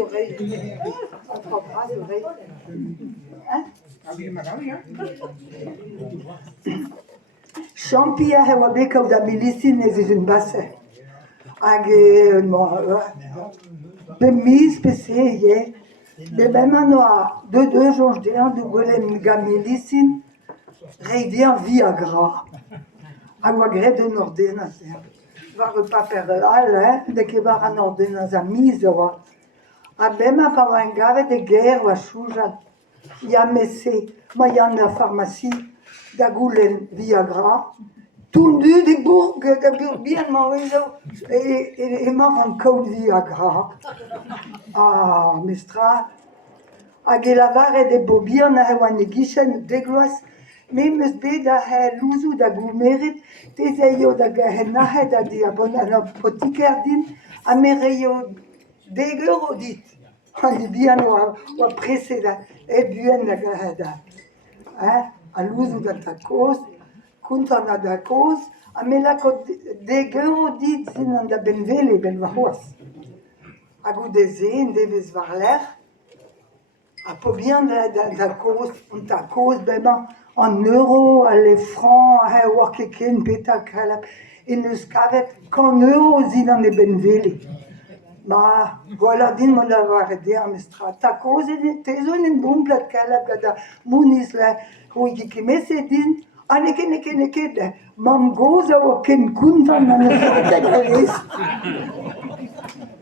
oreilles. Attrapera les oreilles. Hein? Champia hewa beka ou da milicine ez une basse. Hag de mis pese de même anoa deux jonge de un de golem ga milicine reidien Viagra. Hag wa gret de ordinateur. Var pas per al de ke var an ordinateur mise wa. Abema pa un gave de guerre wa chouja. Ya messe moyen de la pharmacie da goulen Viagra. Tundu de bourg da bien mawezo et mort en code Viagra. Ah, mestra. Hag la vare de bobian a wan egichen de gloas. Même be da luzu da goumerit, tezeio da nahe da di abon an apotiker din, a mereio €2 dit. Han bien wa presse da, buen da gaheda. A luzu da takos, kuntana da kos, a melako €2 dit zin an da benvele ben vahoas. A goudeze, devez varler, a po bien da kos, ta kos bema, en euro, les francs, a war keken beta kalap, in eus kavet kan euro zin an e benvele. Ma, voilà, din mon avoir aidé à mestra. Ta cause est teson in bon plat kalap gada munis la hui ki messe din. Aneke de mam goza o ken kuntan na